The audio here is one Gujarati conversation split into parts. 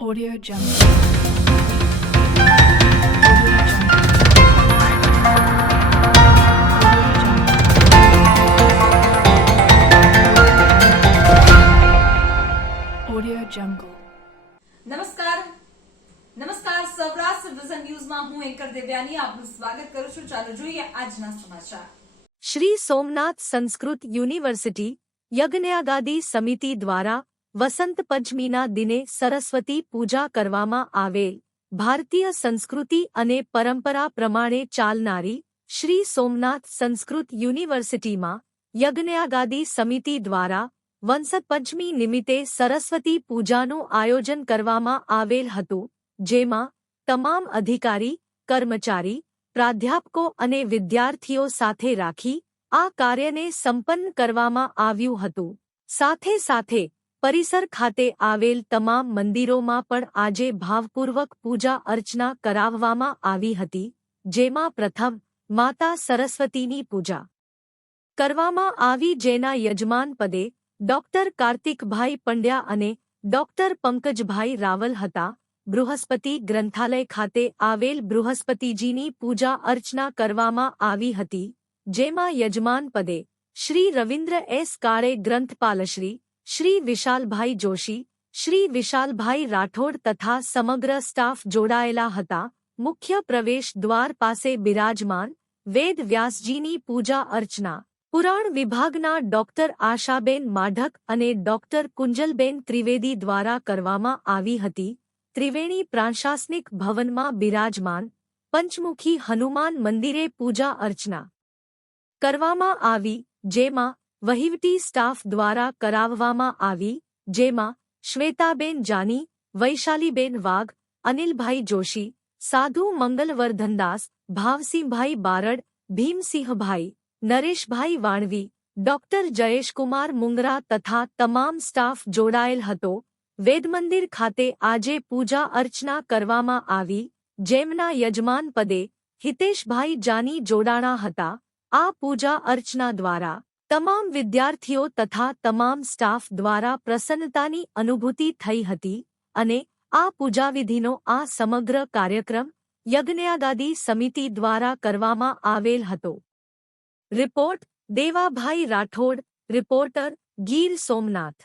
Audio Jungle. Audio Jungle. Audio Jungle. નમસ્કાર નમસ્કાર સૌરાષ્ટ્ર વિઝન ન્યૂઝમાં હું એન્કર દેવ્યાની આપનું સ્વાગત કરું છું ચાલો જોઈએ આજના સમાચાર શ્રી સોમનાથ સંસ્કૃત યુનિવર્સિટી યજ્ઞયાગાદી સમિતિ દ્વારા વસંત પંચમીના દિને સરસ્વતી પૂજા કરવામાં આવેલ ભારતીય સંસ્કૃતિ અને પરંપરા પ્રમાણે ચાલનારી શ્રી સોમનાથ સંસ્કૃત યુનિવર્સિટીમાં યજ્ઞયાગાદી સમિતિ દ્વારા વંસત પંચમી નિમિત્તે સરસ્વતી પૂજાનું આયોજન કરવામાં આવેલ હતું, જેમાં તમામ અધિકારી, કર્મચારી, પ્રાધ્યાપકો અને વિદ્યાર્થીઓ સાથે રાખી આ કાર્યને સંપન્ન કરવામાં આવ્યું હતું. સાથે સાથે પરિસર ખાતે આવેલ તમામ મંદિરોમાં પણ આજે ભાવપૂર્વક પૂજા અર્ચના કરાવવામાં આવી હતી, જેમાં પ્રથમ, માતા સરસ્વતીની પૂજા કરવામાં આવી જેના યજમાન પદે, ડોક્ટર કાર્તિકભાઈ પંડ્યા અને ડોક્ટર પંકજભાઈ રાવલ હતા, બૃહસ્પતિ ગ્રંથાલય ખાતે આવેલ બૃહસ્પતિજીની પૂજા અર્ચના કરવામાં આવી હતી, જેમાં યજમાન પદે, શ્રી રવિન્દ્ર એસ કાળે ગ્રંથપાલશ્રી શ્રી વિશાલભાઈ જોશી, શ્રી વિશાલભાઈ રાઠોડ તથા સમગ્ર સ્ટાફ જોડાયેલા હતા. મુખ્ય પ્રવેશ દ્વાર પાસે બિરાજમાન વેદ વ્યાસજીની પૂજા અર્ચના. પુરાણ વિભાગના ડોક્ટર આશાબેન માઢક અને ડોક્ટર કુંજલબેન ત્રિવેદી દ્વારા કરવામાં આવી હતી. ત્રિવેણી પ્રાશાસનિક ભવનમાં બિરાજમાન પંચમુખી હનુમાન મંદિરે પૂજા અર્ચના કરવામાં આવી, જેમાં વહીવટી સ્ટાફ દ્વારા કરાવવામાં આવી, જેમાં શ્વેતાબેન જાની, વૈશાલીબેન વાઘ, અનિલભાઈ જોશી, સાધુ મંગલવર્ધનદાસ ભાવસિંહભાઈ બારડ, ભીમસિંહભાઈ, નરેશભાઈ વાણવી, ડોક્ટર જયેશકુમાર મુંગરા તથા તમામ સ્ટાફ જોડાયેલ હતો. વેદમંદિર ખાતે આજે પૂજા અર્ચના કરવામાં આવી, જેમના યજમાન પદે હિતેશભાઈ જાની જોડાણા હતા. આ પૂજા અર્ચના દ્વારા તમામ વિદ્યાર્થીઓ તથા તમામ સ્ટાફ દ્વારા પ્રસન્નતાની અનુભૂતિ થઈ હતી અને આ પૂજાવિધિનો આ સમગ્ર કાર્યક્રમ યજ્ઞયાગાદી સમિતિ દ્વારા કરવામાં આવેલ હતો. Report Devabhai Rathod, reporter Gir Somnath.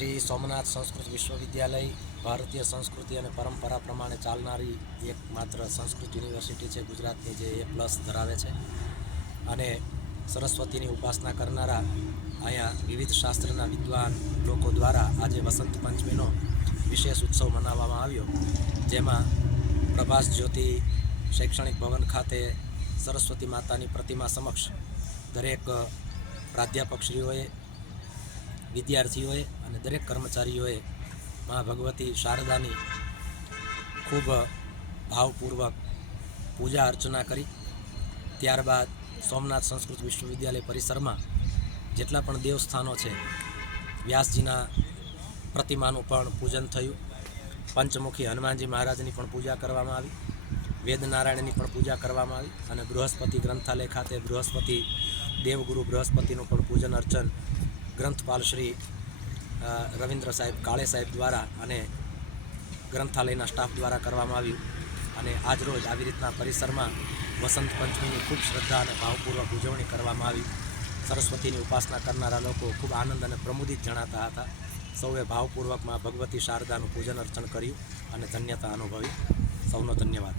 Shri Somnath Sanskrit Vishwavidyalaya, ભારતીય સંસ્કૃતિ અને પરંપરા પ્રમાણે ચાલનારી એક માત્ર સંસ્કૃત યુનિવર્સિટી છે, ગુજરાતની જે એ પ્લસ ધરાવે છે. અને સરસ્વતીની ઉપાસના કરનારા અહીંયા વિવિધ શાસ્ત્રના વિદ્વાન લોકો દ્વારા આજે વસંત પંચમીનો વિશેષ ઉત્સવ મનાવવામાં આવ્યો. જેમાં પ્રભાસ જ્યોતિ શૈક્ષણિક ભવન ખાતે સરસ્વતી માતાની પ્રતિમા સમક્ષ દરેક પ્રાધ્યાપકશ્રીઓએ વિદ્યાર્થીઓએ અને દરેક કર્મચારીઓએ મા ભગવતી શારદાની ખૂબ ભાવપૂર્વક પૂજા અર્ચના કરી. ત્યારબાદ સોમનાથ સંસ્કૃત વિશ્વવિદ્યાલય પરિસરમાં જેટલા પણ દેવસ્થાનો છે, વ્યાસજીના પ્રતિમાનું પણ પૂજન થયું. પંચમુખી હનુમાનજી મહારાજની પણ પૂજા કરવામાં આવી. વેદનારાયણની પણ પૂજા કરવામાં આવી અને બૃહસ્પતિ ગ્રંથાલય ખાતે બૃહસ્પતિ દેવગુરુ બૃહસ્પતિનું પણ પૂજન અર્ચન ગ્રંથપાલ શ્રી રવિન્દ્ર સાહેબ કાળે સાહેબ દ્વારા અને ગ્રંથાલયના સ્ટાફ દ્વારા કરવામાં આવ્યું અને આજરોજ આવી રીતના પરિસરમાં વસંત પંચમીની ખૂબ શ્રદ્ધા અને ભાવપૂર્વક ઉજવણી કરવામાં આવી. સરસ્વતીની ઉપાસના કરનારા લોકો ખૂબ આનંદ અને પ્રમુદિત જણાતા હતા. સૌએ ભાવપૂર્વકમાં ભગવતી શારદાનું પૂજન અર્ચન કર્યું અને ધન્યતા અનુભવી. સૌનો ધન્યવાદ.